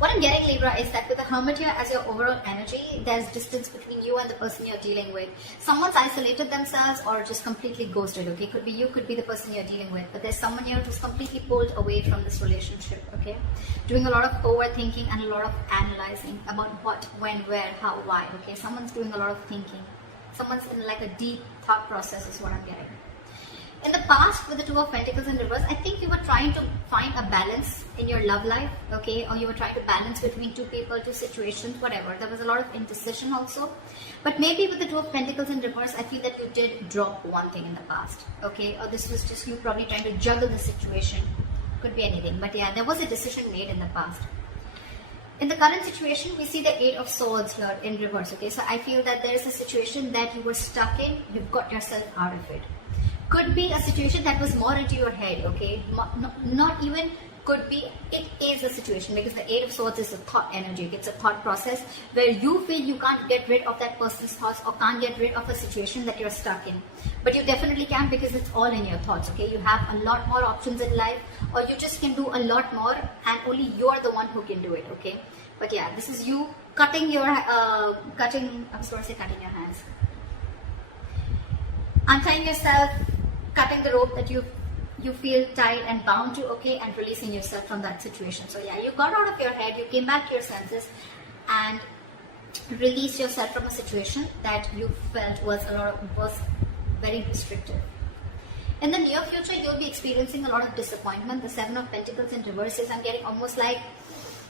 What I'm getting, Libra, is that with the Hermit here as your overall energy, there's distance between you and the person you're dealing with. Someone's isolated themselves or just completely ghosted, okay? Could be you, could be the person you're dealing with. But there's someone here who's completely pulled away from this relationship, okay? Doing a lot of overthinking and a lot of analyzing about what, when, where, how, why, okay? Someone's doing a lot of thinking. Someone's in like a deep thought process is what I'm getting. In the past, with the Two of Pentacles in reverse, I think you were trying to find a balance in your love life, okay? Or you were trying to balance between two people, two situations, whatever. There was a lot of indecision also. But maybe with the Two of Pentacles in reverse, I feel that you did drop one thing in the past, okay? Or this was just you probably trying to juggle the situation. Could be anything. But yeah, there was a decision made in the past. In the current situation, we see the Eight of Swords here in reverse, okay? So I feel that there is a situation that you were stuck in. You've got yourself out of it. Could be a situation that was more into your head, okay? Not even could be, it is a situation, because the Eight of Swords is a thought energy. It's a thought process where you feel you can't get rid of that person's thoughts or can't get rid of a situation that you're stuck in. But you definitely can, because it's all in your thoughts, okay? You have a lot more options in life, or you just can do a lot more and only you're the one who can do it, okay? But yeah, this is you cutting your, I was going to say cutting your hands. Untying yourself, cutting the rope that you feel tied and bound to, okay, and releasing yourself from that situation. So yeah, you got out of your head, you came back to your senses and released yourself from a situation that you felt was very restrictive. In the near future, you'll be experiencing a lot of disappointment. The Seven of Pentacles in reverse is, I'm getting almost like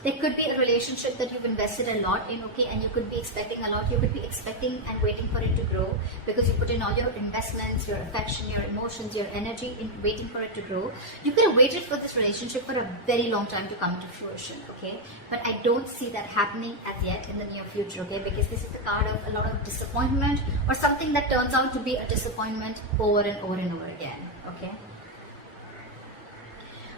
there could be a relationship that you've invested a lot in, okay, and you could be expecting a lot. You could be expecting and waiting for it to grow because you put in all your investments, your affection, your emotions, your energy in waiting for it to grow. You could have waited for this relationship for a very long time to come to fruition, okay? But I don't see that happening as yet in the near future, okay? Because this is the card of a lot of disappointment or something that turns out to be a disappointment over and over and over again, okay?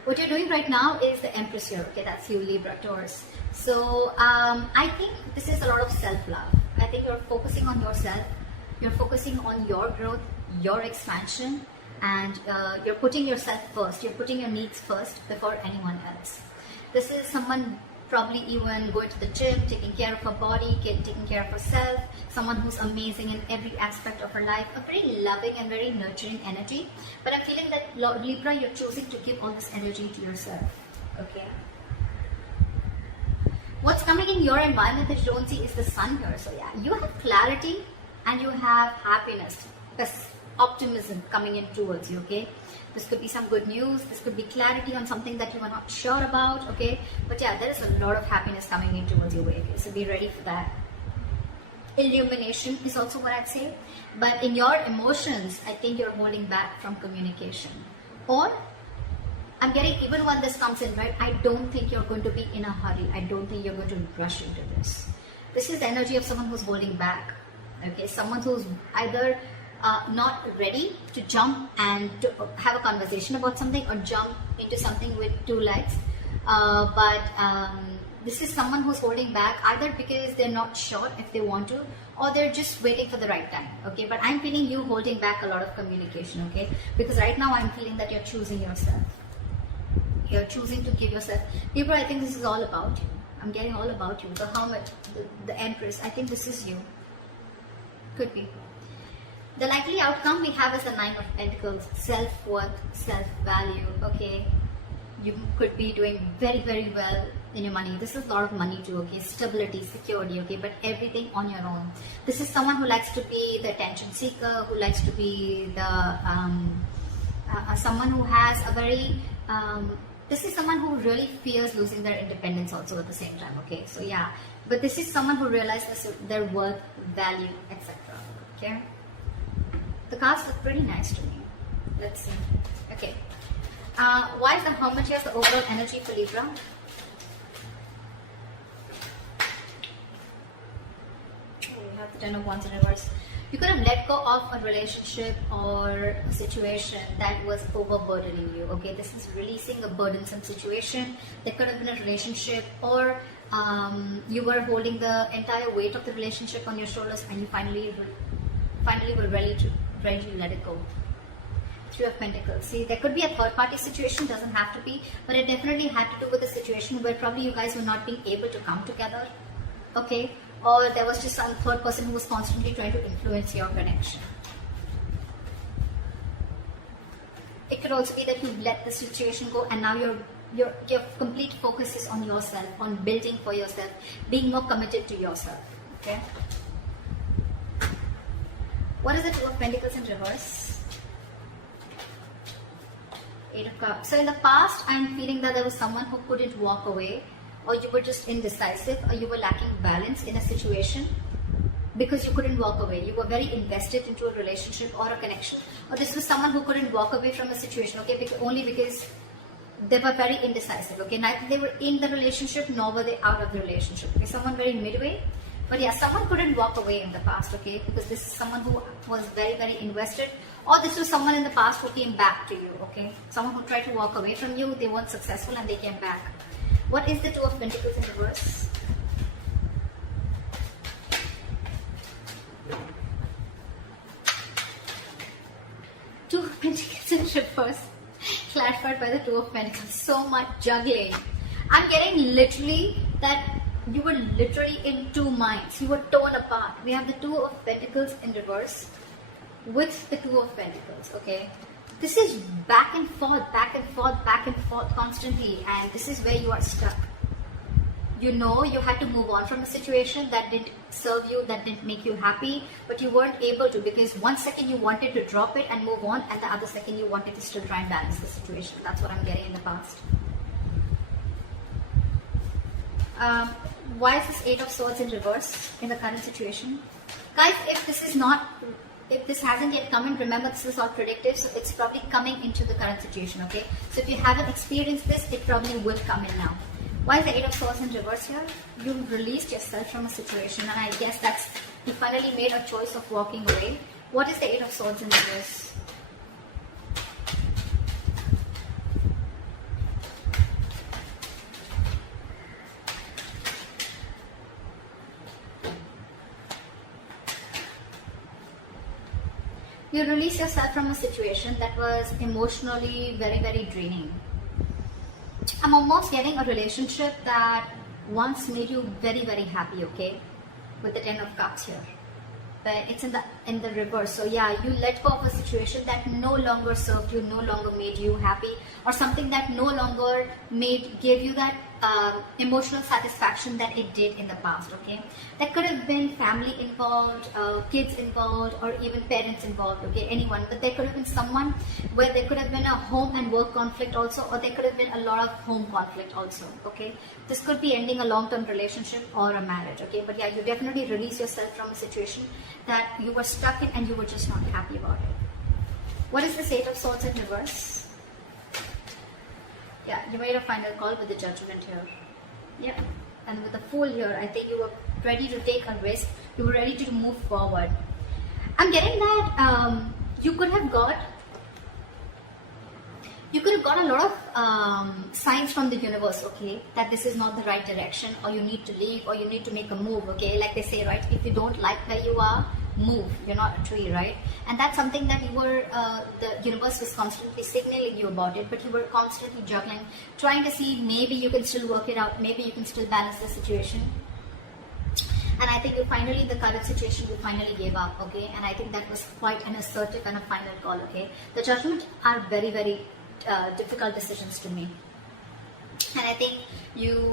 What you're doing right now is the Empress here, okay, that's you, Libra, Taurus. So I think this is a lot of self-love. I think you're focusing on yourself, you're focusing on your growth, your expansion, and you're putting yourself first, you're putting your needs first before anyone else. This is someone probably even going to the gym, taking care of her body, taking care of herself, someone who's amazing in every aspect of her life, a very loving and very nurturing energy. But I'm feeling that, Libra, you're choosing to give all this energy to yourself, okay? What's coming in your environment that you don't see is the Sun here. So yeah, you have clarity and you have happiness, optimism coming in towards you, okay? This could be some good news, this could be clarity on something that you are not sure about, okay? But yeah, there is a lot of happiness coming in towards your way, okay? So be ready for that. Illumination is also what I'd say. But in your emotions, I think you're holding back from communication. Or, I'm getting, even when this comes in, right, I don't think you're going to be in a hurry. I don't think you're going to rush into this. This is the energy of someone who's holding back, okay? Someone who's either not ready to jump and to have a conversation about something or jump into something with two legs. This is someone who's holding back either because they're not sure if they want to or they're just waiting for the right time, okay? But I'm feeling you holding back a lot of communication, okay? Because right now I'm feeling that you're choosing yourself. You're choosing to give yourself. Libra, I think this is all about you. I'm getting all about you. The Hermit, the Empress, I think this is you. Could be. The likely outcome we have is the Nine of Pentacles, self-worth, self-value, okay? You could be doing very, very well in your money. This is a lot of money too, okay? Stability, security, okay? But everything on your own. This is someone who likes to be the attention seeker, who likes to be the, someone who has a very, this is someone who really fears losing their independence also at the same time, okay? So yeah, but this is someone who realizes their worth, value, etc., okay? The cards look pretty nice to me. Let's see. Okay. Why is the Hermit here the overall energy for Libra? We have the Ten of Wands in reverse. You could have let go of a relationship or a situation that was overburdening you. Okay, this is releasing a burdensome situation. There could have been a relationship, or you were holding the entire weight of the relationship on your shoulders, and you finally were ready to let it go. Three of Pentacles. See, there could be a third party situation, doesn't have to be, but it definitely had to do with a situation where probably you guys were not being able to come together, okay? Or there was just some third person who was constantly trying to influence your connection. It could also be that you've let the situation go and now your complete focus is on yourself, on building for yourself, being more committed to yourself, okay? What is the Two of Pentacles in reverse? Eight of Cups. So in the past, I'm feeling that there was someone who couldn't walk away, or you were just indecisive, or you were lacking balance in a situation because you couldn't walk away. You were very invested into a relationship or a connection. Or this was someone who couldn't walk away from a situation, okay, only because they were very indecisive, okay? Neither they were in the relationship nor were they out of the relationship. Okay, someone very midway. But yeah, someone couldn't walk away in the past, okay? Because this is someone who was very, very invested. Or this was someone in the past who came back to you, okay? Someone who tried to walk away from you, they weren't successful and they came back. What is the Two of Pentacles in reverse? Two of Pentacles in reverse. Clarified by the Two of Pentacles. So much juggling. I'm getting literally that you were literally in two minds. You were torn apart. We have the Two of Pentacles in reverse with the Two of Pentacles, okay? This is back and forth, back and forth, back and forth constantly, and this is where you are stuck. You know you had to move on from a situation that didn't serve you, that didn't make you happy, but you weren't able to because one second you wanted to drop it and move on, and the other second you wanted to still try and balance the situation. That's what I'm getting in the past. Why is this Eight of Swords in reverse in the current situation? Guys, if this hasn't yet come in, remember this is all predictive, so it's probably coming into the current situation, okay? So if you haven't experienced this, it probably will come in now. Why is the Eight of Swords in reverse here? You released yourself from a situation, and I guess that's, you finally made a choice of walking away. What is the Eight of Swords in reverse? You release yourself from a situation that was emotionally very, very draining. I'm almost getting a relationship that once made you very, very happy, okay? With the Ten of Cups here. But it's in the reverse. So yeah, you let go of a situation that no longer served you, no longer made you happy, or something that no longer gave you that emotional satisfaction that it did in the past, okay? That could have been family involved, kids involved, or even parents involved, okay? Anyone. But there could have been someone where there could have been a home and work conflict also, or there could have been a lot of home conflict also, okay? This could be ending a long-term relationship or a marriage, okay? But yeah, you definitely release yourself from a situation that you were stuck in and you were just not happy about it. What is this Eight of Swords in reverse? Yeah, you made a final call with the Judgment here. Yeah, and with the Fool here, I think you were ready to take a risk. You were ready to move forward. I'm getting that you could have got a lot of signs from the universe, okay, that this is not the right direction, or you need to leave, or you need to make a move, okay? Like they say, right, if you don't like where you are, move. You're not a tree, right? And that's something that you were, the universe was constantly signaling you about it, but you were constantly juggling, trying to see maybe you can still work it out, maybe you can still balance the situation. And I think the current situation, you finally gave up, okay? And I think that was quite an assertive and a final call, okay? The Judgment are very, very difficult decisions to make. And I think you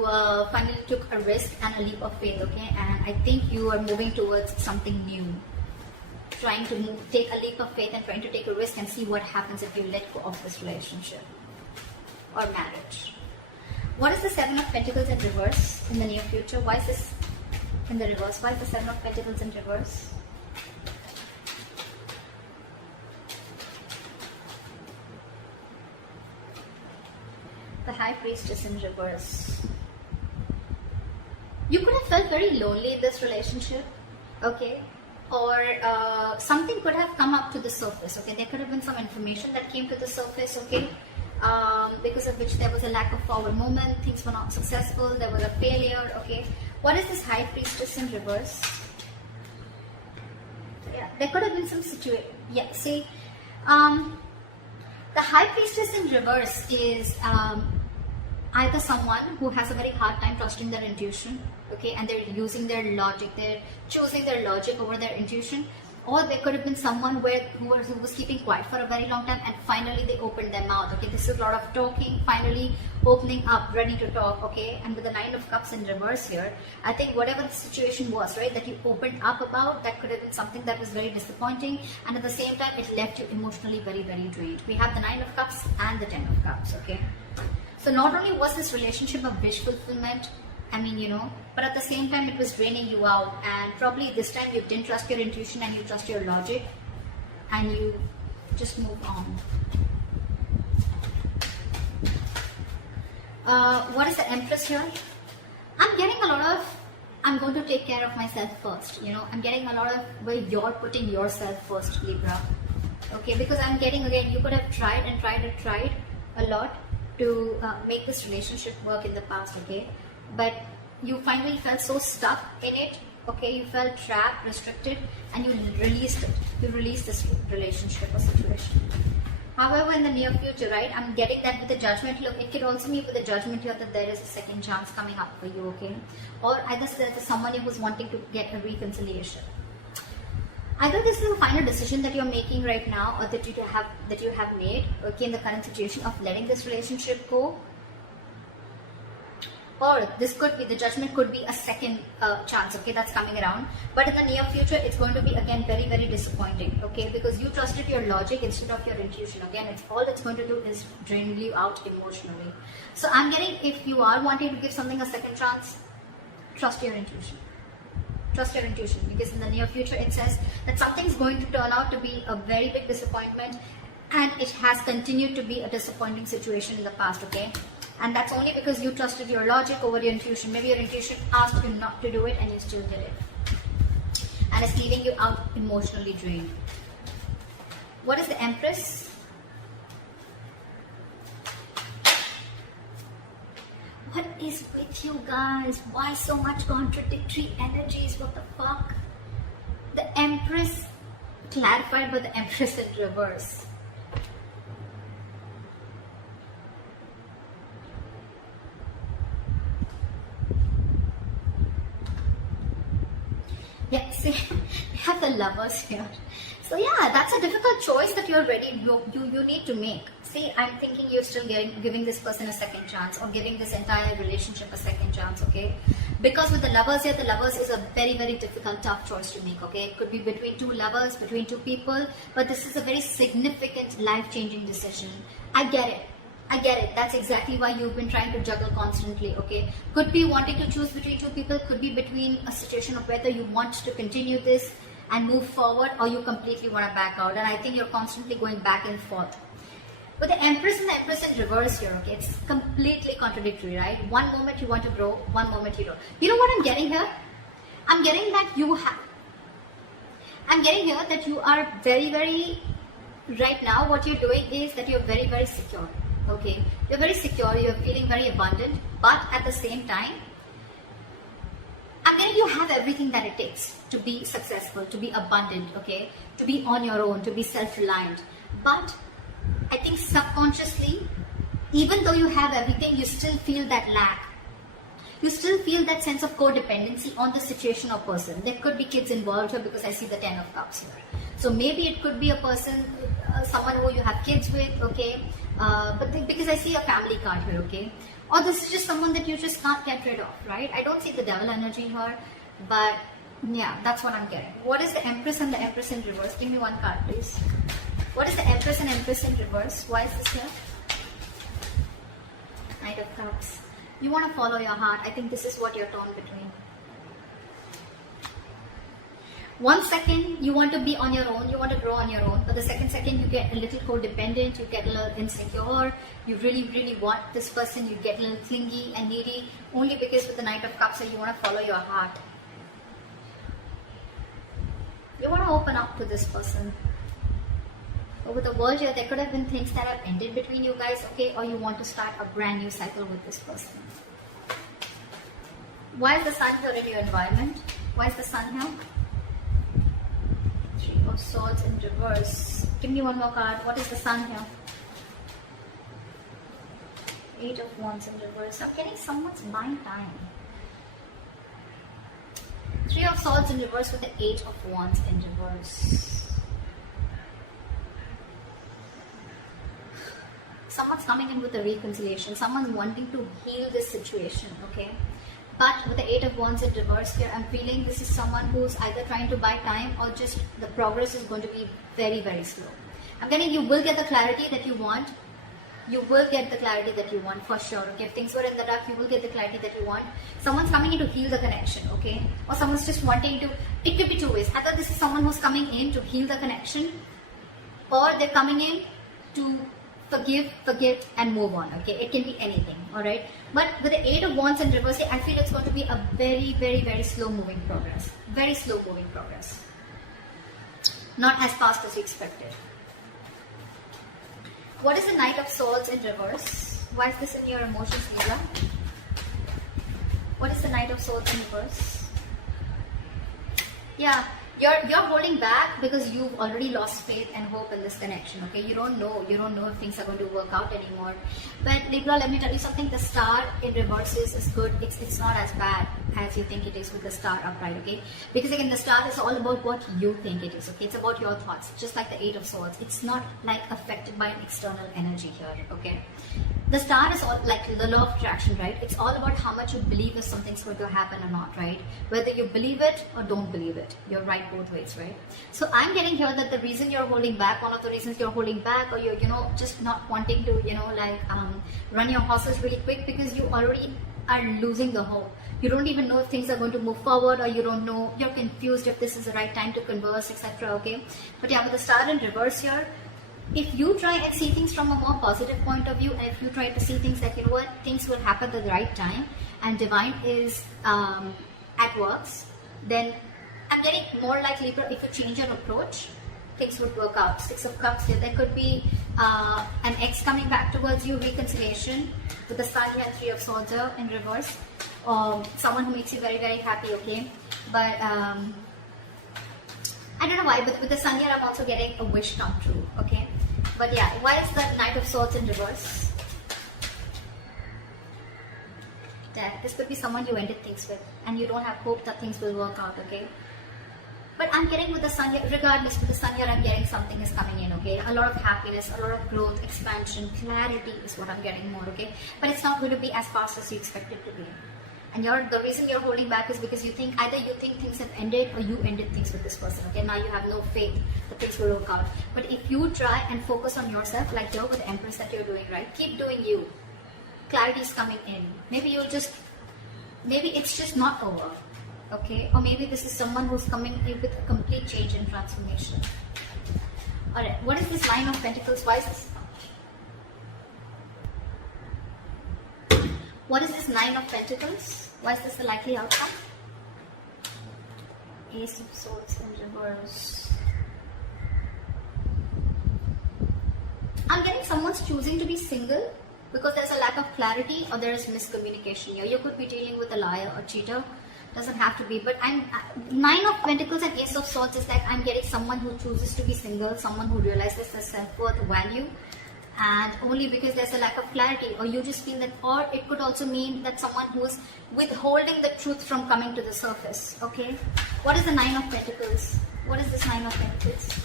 finally took a risk and a leap of faith, okay? And I think you are moving towards something new. Trying to take a leap of faith and trying to take a risk and see what happens if you let go of this relationship or marriage. What is the Seven of Pentacles in reverse in the near future? Why is this in the reverse? Why is the Seven of Pentacles in reverse? The High Priestess in reverse. You could have felt very lonely in this relationship, okay? Or something could have come up to the surface, okay? There could have been some information that came to the surface, okay? Because of which there was a lack of forward movement, things were not successful, there was a failure, okay? What is this High Priestess in reverse? Yeah, there could have been some situation. Yeah, see, The High Priestess in reverse is either someone who has a very hard time trusting their intuition, okay, and they're using their logic, they're choosing their logic over their intuition, or there could have been someone who was keeping quiet for a very long time and finally they opened their mouth, okay. This is a lot of talking, finally opening up, ready to talk, okay. And with the Nine of Cups in reverse here, I think whatever the situation was, right, that you opened up about, that could have been something that was very disappointing, and at the same time it left you emotionally very, very drained. We have the Nine of Cups and the Ten of Cups, okay. So not only was this relationship a wish fulfillment, I mean, you know, but at the same time it was draining you out, and probably this time you didn't trust your intuition and you trust your logic and you just moved on. What is the Empress here? I'm getting a lot of, I'm going to take care of myself first, you know, I'm getting a lot of where you're putting yourself first, Libra. Okay, because I'm getting, again, you could have tried and tried and tried a lot to make this relationship work in the past, okay, but you finally felt so stuck in it, okay, you felt trapped, restricted, and you released it. You released this relationship or situation. However, in the near future, right, I'm getting that with the Judgment. Look, it could also mean with the Judgment here that there is a second chance coming up for you, okay, or either there's someone who's wanting to get a reconciliation. Either this is a final decision that you're making right now, or that you have made, okay, in the current situation of letting this relationship go, or this could be, the Judgment could be a second chance, okay, that's coming around. But in the near future, it's going to be again very, very disappointing, okay, because you trusted your logic instead of your intuition. Again, it's all it's going to do is drain you out emotionally. So I'm getting, if you are wanting to give something a second chance, trust your intuition. Trust your intuition, because in the near future it says that something is going to turn out to be a very big disappointment, and it has continued to be a disappointing situation in the past, okay, and that's only because you trusted your logic over your intuition. Maybe your intuition asked you not to do it and you still did it, and it's leaving you out emotionally drained. What is the Empress? What is with you guys? Why so much contradictory energies? What the fuck? The Empress clarified by the Empress in reverse. Yeah, see, we have the Lovers here. So yeah, that's a difficult choice that you're ready, you need to make. See, I'm thinking you're still giving this person a second chance, or giving this entire relationship a second chance, okay? Because with the Lovers here, the Lovers is a very, very difficult, tough choice to make, okay? It could be between two lovers, between two people, but this is a very significant, life-changing decision. I get it. I get it. That's exactly why you've been trying to juggle constantly, okay? Could be wanting to choose between two people, could be between a situation of whether you want to continue this and move forward, or you completely want to back out. And I think you're constantly going back and forth. With the Empress and the Empress in reverse here, okay, it's completely contradictory, right? One moment you want to grow, one moment you don't. You know what I'm getting here? I'm getting that I'm getting here that you are very, very, right now what you're doing is that you're very, very secure, okay? You're very secure, you're feeling very abundant, but at the same time, I'm getting you have everything that it takes to be successful, to be abundant, okay? To be on your own, to be self-reliant. But I think subconsciously, even though you have everything, you still feel that lack. You still feel that sense of codependency on the situation or person. There could be kids involved here because I see the Ten of Cups here. So maybe it could be a person, someone who you have kids with, okay? Because I see a family card here, okay? Or this is just someone that you just can't get rid of, right? I don't see the Devil energy here, but yeah, that's what I'm getting. What is the Empress and the Empress in reverse? Give me one card, please. What is the Empress and Empress in reverse? Why is this here? Knight of Cups. You want to follow your heart. I think this is what you're torn between. 1 second, you want to be on your own, you want to grow on your own, but the second you get a little codependent, you get a little insecure, you really, really want this person, you get a little clingy and needy, only because with the Knight of Cups, you want to follow your heart. You want to open up to this person. But with the World here, there could have been things that have ended between you guys, okay, or you want to start a brand new cycle with this person. Why is the Sun here in your environment? Why is the Sun here? Three of Swords in reverse. Give me one more card. What is the Sun here? 8 of Wands in reverse. I'm getting someone's buying time. 3 of Swords in reverse with the 8 of Wands in reverse. Someone's coming in with a reconciliation. Someone's wanting to heal this situation, okay? But with the 8 of Wands in reverse here, I'm feeling this is someone who's either trying to buy time or just the progress is going to be very, very slow. I'm getting you will get the clarity that you want. You will get the clarity that you want for sure, okay? If things were in the dark, you will get the clarity that you want. Someone's coming in to heal the connection, okay? Or someone's just wanting to, it could be two ways. Either this is someone who's coming in to heal the connection, or they're coming in to forgive, forget, and move on, okay? It can be anything, alright? But with the 8 of Wands in reverse, I feel it's going to be a very, very, very slow moving progress. Very slow moving progress. Not as fast as you expected. What is the Knight of Swords in reverse? Why is this in your emotions, Libra? What is the Knight of Swords in reverse? Yeah, you're holding back because you've already lost faith and hope in this connection, okay? You don't know if things are going to work out anymore. But Libra, let me tell you something, the star in reverse is good. It's not as bad as you think it is with the star upright, okay? Because again, the star is all about what you think it is, okay? It's about your thoughts, just like the 8 of Swords. It's not like affected by an external energy here, okay? The star is all like the law of attraction, right? It's all about how much you believe if something's going to happen or not, right? Whether you believe it or don't believe it. You're right both ways, right? So I'm getting here that the reason you're holding back, one of the reasons you're holding back, or you're, just not wanting to, run your horses really quick because you already are losing the hope. You don't even know if things are going to move forward, or you don't know, you're confused if this is the right time to converse, etc. Okay? But yeah, with the star in reverse here, if you try and see things from a more positive point of view, and if you try to see things that, things will happen at the right time, and divine is at works, then I'm getting more like Libra, if you change your approach, things would work out. 6 of Cups here, there could be an ex coming back towards you, reconciliation, with the Sun here, 3 of Swords here in reverse, or someone who makes you very, very happy, okay? But I don't know why, but with the Sun here, I'm also getting a wish come true, okay? But yeah, why is the Knight of Swords in reverse? That this could be someone you ended things with, and you don't have hope that things will work out, okay? But I'm getting with the Sun here, regardless, with the Sun here, I'm getting something is coming in, okay? A lot of happiness, a lot of growth, expansion, clarity is what I'm getting more, okay? But it's not going to be as fast as you expect it to be. And the reason you're holding back is because you think, either you think things have ended or you ended things with this person, okay? Now you have no faith that things will work out. But if you try and focus on yourself, like you're with the Empress that you're doing, right? Keep doing you. Clarity is coming in. Maybe it's just not over, okay? Or maybe this is someone who's coming in with a complete change and transformation. Alright, what is this Nine of Pentacles? Why is this? What is this Nine of Pentacles? Why is this a likely outcome? Ace of Swords in reverse. I'm getting someone's choosing to be single because there's a lack of clarity or there is miscommunication here. You could be dealing with a liar or cheater. Doesn't have to be, but Nine of Pentacles and Ace of Swords is like I'm getting someone who chooses to be single, someone who realizes their self-worth, value, and only because there's a lack of clarity, or you just feel that, or it could also mean that someone who is withholding the truth from coming to the surface, okay? What is the Nine of Pentacles? What is this Nine of Pentacles?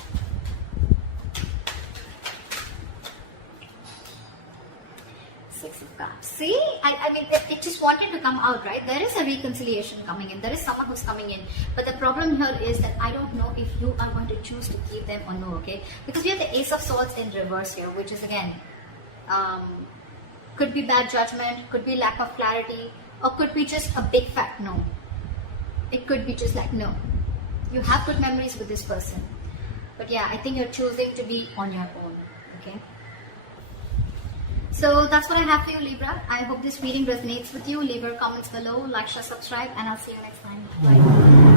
Six of Cups. See, I mean, it just wanted to come out, right? There is a reconciliation coming in. There is someone who's coming in. But the problem here is that I don't know if you are going to choose to keep them or no, okay? Because we have the Ace of Swords in reverse here, which is again, could be bad judgment, could be lack of clarity, or could be just a big fat no. It could be just like no. You have good memories with this person. But yeah, I think you're choosing to be on your own, okay? So that's what I have for you, Libra. I hope this reading resonates with you. Leave your comments below, like, share, subscribe, and I'll see you next time. Bye.